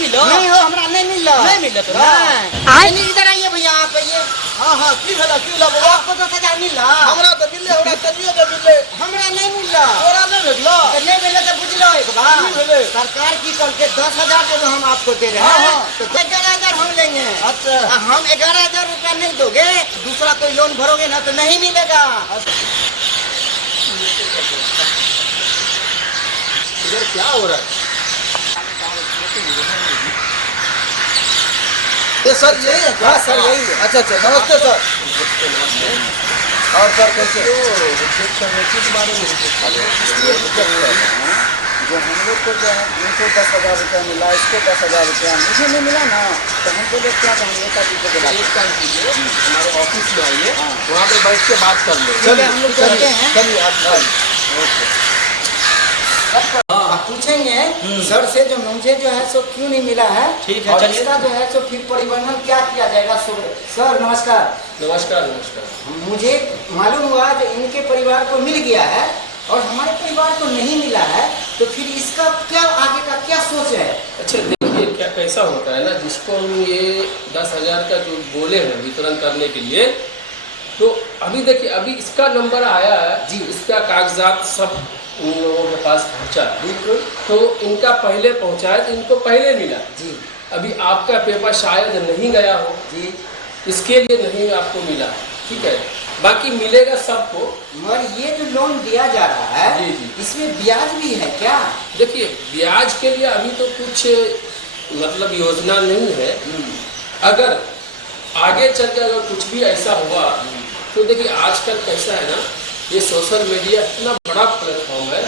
मिलो नहीं हो, हमरा नहीं मिल रहा। नहीं मिल तो नहीं, इधर आइए भैया, आप आइए। हाँ की भेला बाबा आपको 10,000 मिल रहा। हमरा तो मिले हमरा कनियो के मिले हमरा नहीं मिल रहा। तोरा नहीं भेजलो तो नहीं मिले तो बुझ लो एक बार। की भेले? सरकार की कल के 10,000 जो हम आपको दे रहे हाँ, हैं, हाँ। तो 11,000 हम लेंगे। अच्छा हम 11,000 रुपया नहीं दोगे, दूसरा कोई लोन भरोगे ना तो नहीं मिलेगा। इधर क्या हो रहा है? ये सर यही है क्या? हाँ, सर, यही है। अच्छा अच्छा नमस्ते सर। और सर कैसे? किस बारे में जो हम लोग को जो है उनको 10,000 रुपया मिला, इसको 10,000 रुपया मुझे नहीं मिला ना, तो हमको लोग क्या कहेंगे का चीज़ दिला। एक काम कीजिए, हमारे ऑफिस में आइए, वहाँ पे बैठ के बात कर लो। चलिए हम लोग चलते हैं। चलिए आप आप पूछेंगे सर से जो मुझे जो है सो क्यों नहीं मिला है, ठीक है, और चलिए। इसका जो है सो फिर परिवर्तन क्या किया जाएगा। सर नमस्कार। नमस्कार नमस्कार। मुझे मालूम हुआ जो इनके परिवार को मिल गया है और हमारे परिवार को नहीं मिला है, तो फिर इसका क्या आगे का क्या सोच है। अच्छा देखिए क्या कैसा होता है ना, जिसको हम ये 10,000 का जो बोले हैं वितरण करने के लिए, तो अभी देखिए अभी इसका नंबर आया है जी। इसका कागजात सब उन लोगों के पास पहुंचा बिल्कुल, तो इनका पहले पहुंचा है तो इनको पहले मिला जी अभी आपका पेपर शायद नहीं गया हो, जी। इसके लिए नहीं आपको मिला, ठीक है, बाकी मिलेगा सबको। मगर ये जो लोन दिया जा रहा है जी, जी। इसमें ब्याज भी है क्या। देखिए ब्याज के लिए अभी तो कुछ मतलब योजना नहीं है, अगर आगे चल के अगर कुछ भी ऐसा हुआ तो देखिए आजकल कैसा है ना, ये सोशल मीडिया इतना बड़ा प्लेटफॉर्म है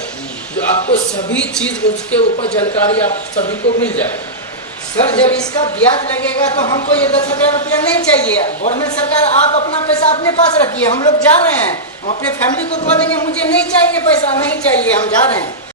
जो आपको सभी चीज़ उसके ऊपर जानकारी आप सभी को मिल जाएगा। सर जब इसका ब्याज लगेगा तो हमको ये 10,000 रुपया नहीं चाहिए। गवर्नमेंट सरकार आप अपना पैसा अपने पास रखिए, हम लोग जा रहे हैं, हम अपने फैमिली को कह देंगे मुझे नहीं चाहिए पैसा, नहीं चाहिए, हम जा रहे हैं।